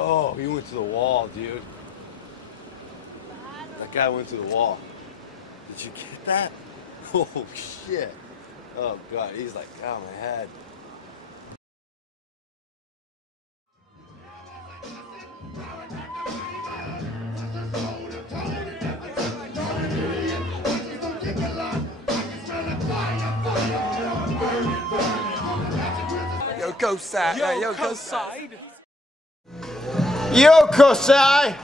Oh, he went to the wall, dude. That guy went to the wall. Did you get that? Oh, shit. Oh, God. He's like, oh, my head. Yo, Coastside. Yo, Coastside. Yo, Coastside.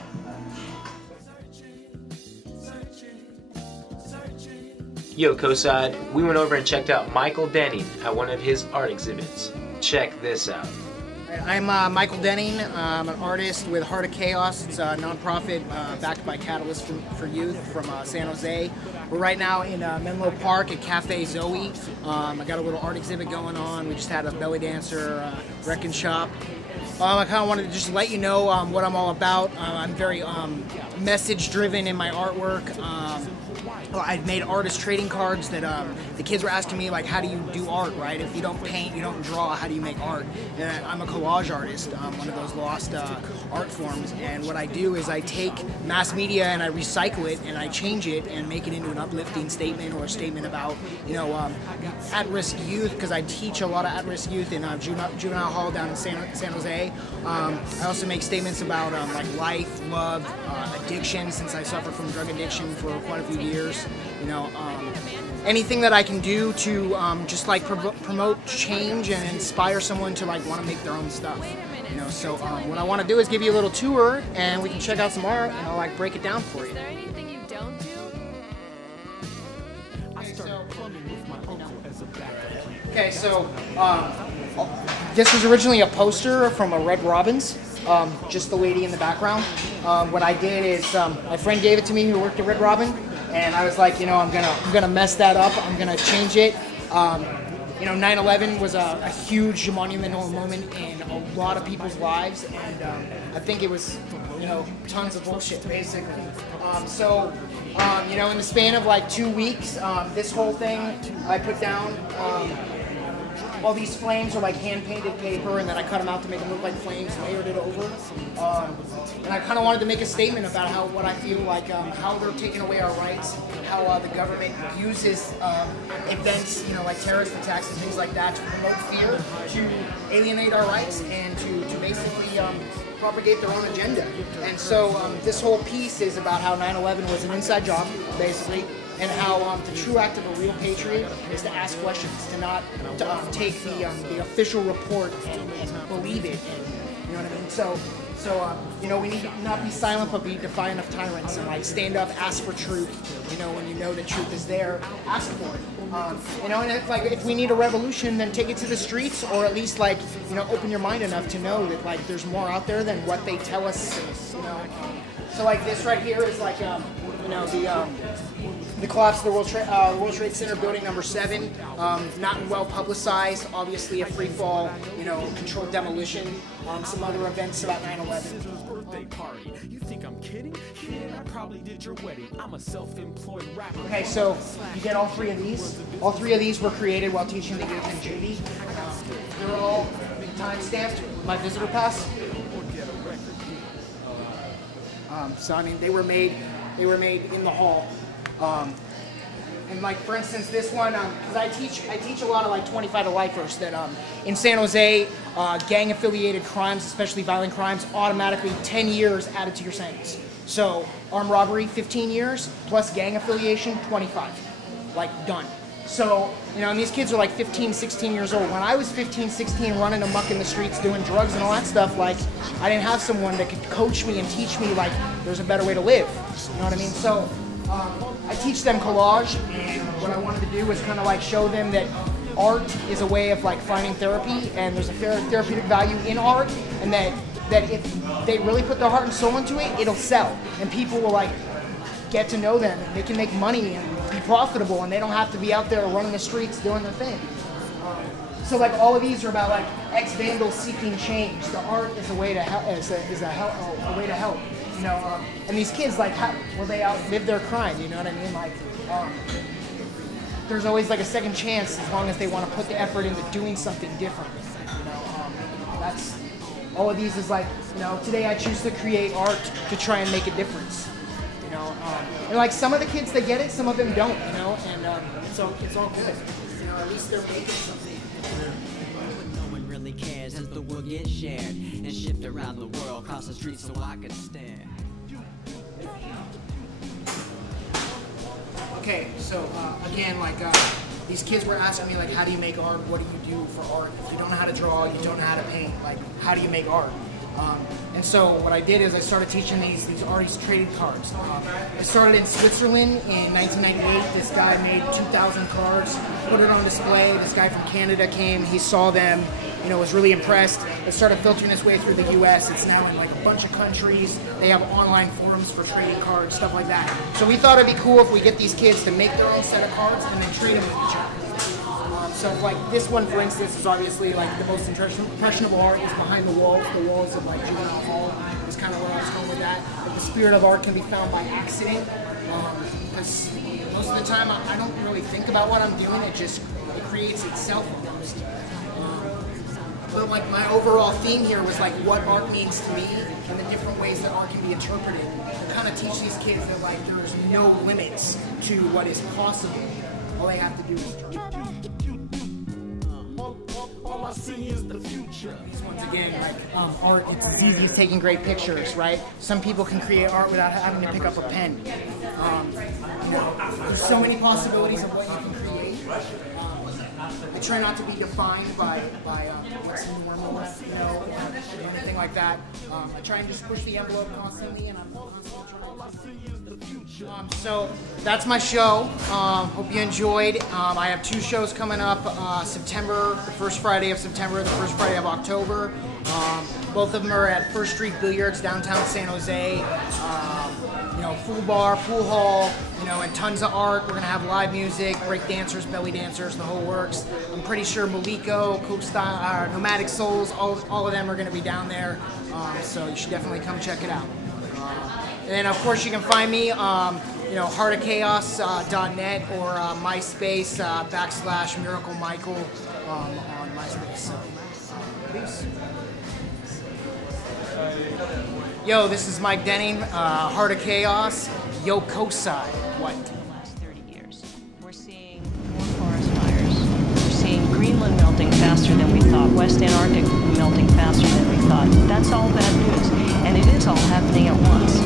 Yo, Coastside, we went over and checked out Michael Denning at one of his art exhibits. Check this out. I'm Michael Denning. I'm an artist with Heart of Chaos. It's a nonprofit backed by Catalyst for Youth from San Jose. We're right now in Menlo Park at Cafe Zoe. I got a little art exhibit going on. We just had a belly dancer wrecking shop. I kind of wanted to just let you know what I'm all about. I'm very message driven in my artwork. I've made artist trading cards that the kids were asking me, like, how do you do art, right? If you don't paint, you don't draw, how do you make art? And I'm a collage artist, one of those lost art forms. And what I do is I take mass media and I recycle it and I change it and make it into an uplifting statement or a statement about, you know, at-risk youth, because I teach a lot of at-risk youth in juvenile hall down in San Jose. I also make statements about like life, love, addiction, since I suffered from drug addiction for quite a few years. You know, anything that I can do to just like promote change and inspire someone to like want to make their own stuff. You know, so what I want to do is give you a little tour and we can check out some art and I'll like break it down for you. Is there anything you don't do? Okay, so this was originally a poster from a Red Robin's, just the lady in the background. What I did is my friend gave it to me who worked at Red Robin, and I was like, you know, I'm gonna mess that up. I'm gonna change it. You know, 9/11 was a huge monumental moment in a lot of people's lives, and I think it was, you know, tons of bullshit, basically. You know, in the span of like 2 weeks, this whole thing I put down. All these flames are like hand-painted paper, and then I cut them out to make them look like flames, layered it over. And I kind of wanted to make a statement about what I feel like, how they're taking away our rights, how the government uses events, you know, like terrorist attacks and things like that to promote fear, to alienate our rights, and to basically propagate their own agenda. And so this whole piece is about how 9/11 was an inside job, basically, and how the true act of a real patriot is to ask questions, to not take the official report and believe it. And, you know what I mean? So you know, we need to not be silent, but be defiant of tyrants, and like stand up, ask for truth. You know, when you know that truth is there, ask for it. You know, and if we need a revolution, then take it to the streets, or at least like, you know, open your mind enough to know that like there's more out there than what they tell us. You know, so like this right here is like you know, the collapse of the World Trade Center building number 7, not well publicized, obviously a free fall, you know, controlled demolition, some other events about 9/11. Birthday party. You think I'm kidding? Yeah, I probably did your wedding. I'm a self-employed rapper. Okay, so you get all 3 of these. All 3 of these were created while teaching the youth in juvie. They're all time-stamped. My visitor pass. So I mean, they were made in the hall. And like, for instance, this one, because I teach a lot of like 25 to lifers that in San Jose, gang affiliated crimes, especially violent crimes, automatically 10 years added to your sentence. So armed robbery, 15 years, plus gang affiliation, 25, like done. So, you know, and these kids are like 15, 16 years old. When I was 15, 16, running amok in the streets, doing drugs and all that stuff, like, I didn't have someone that could coach me and teach me, like, there's a better way to live. You know what I mean? So, I teach them collage, and what I wanted to do was kind of like show them that art is a way of like finding therapy, and there's a therapeutic value in art, and that if they really put their heart and soul into it, it'll sell, and people will like get to know them, and they can make money and be profitable, and they don't have to be out there running the streets doing their thing. So like all of these are about like ex-vandals seeking change. The art is a way to help, a way to help. You know, and these kids, like, how will they outlive their crime? You know what I mean? Like, there's always like a second chance as long as they want to put the effort into doing something different. You know, all of these is like, you know, today I choose to create art to try and make a difference. You know, and like some of the kids, they get it, some of them don't, you know, and it's all good. You know, at least they're making something. No one really cares as the world gets shared and shipped around the world, across the street so I can stand. Okay, so again, like these kids were asking me, like, how do you make art? What do you do for art? If you don't know how to draw, you don't know how to paint, like, how do you make art? And so what I did is I started teaching these artists trading cards. I started in Switzerland in 1998. This guy made 2,000 cards, put it on display. This guy from Canada came, he saw them, you know, was really impressed. It started filtering its way through the US. It's now in like a bunch of countries. They have online forums for trading cards, stuff like that. So we thought it'd be cool if we get these kids to make their own set of cards and then trade them with each other. So like this one, for instance, is obviously like the most impressionable art is behind the walls of like Juvenile Hall is kind of where I was going with that. But the spirit of art can be found by accident, because most of the time I don't really think about what I'm doing, it creates itself almost. But like my overall theme here was like what art means to me and the different ways that art can be interpreted. To kind of teach these kids that like there's no limits to what is possible. All they have to do is try. All I see is the future. These ones again, like art, it's easy taking great pictures, right? Some people can create art without having to pick up a pen. You know, there's so many possibilities of what you can create. I try not to be defined by what's normal, you know, or anything like that. I try and just push the envelope constantly, and I'm constantly trying to. So that's my show. Hope you enjoyed. I have 2 shows coming up. September, the first Friday of September, the first Friday of October. Both of them are at First Street Billiards, downtown San Jose. You know, full bar, pool hall, you know, and tons of art. We're gonna have live music, break dancers, belly dancers, the whole works. I'm pretty sure Maliko, Coastside, Nomadic Souls, all of them are gonna be down there. So you should definitely come check it out. And then of course you can find me, you know, heartofchaos.net or MySpace / Miracle Michael on MySpace. So, peace. Yo, this is Mike Denning, Heart of Chaos, yo Coastside, what? The last 30 years, we're seeing more forest fires. We're seeing Greenland melting faster than we thought, West Antarctic melting faster than we thought. That's all bad news, and it is all happening at once.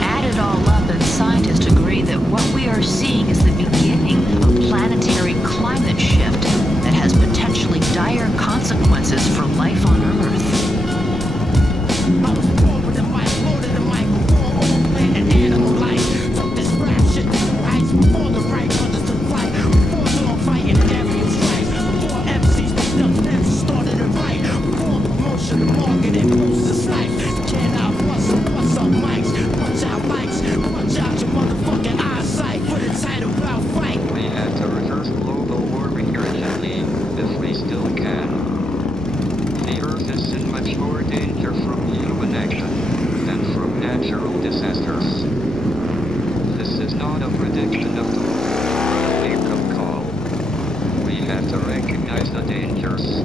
Add it all up, and scientists agree that what we are seeing is the beginning of planetary climate shift that has potentially dire consequences for life on Earth. I was born with a mic, loaded a microphone, all plant and animal life. Took this rap shit to the heights before the right brothers to fight. Before dog fighting and aerial strikes. Before MCs picked up and started to write. Before promotion, the marketing, poster snipes. Can I bust up mics? Punch out mics, punch out your motherfucking eyesight. For the title about fight. We have to reverse global warming urgently, if we still can. The Earth is in much more danger from human action than from natural disasters. This is not a prediction of doom, but a wake-up call. We have to recognize the dangers,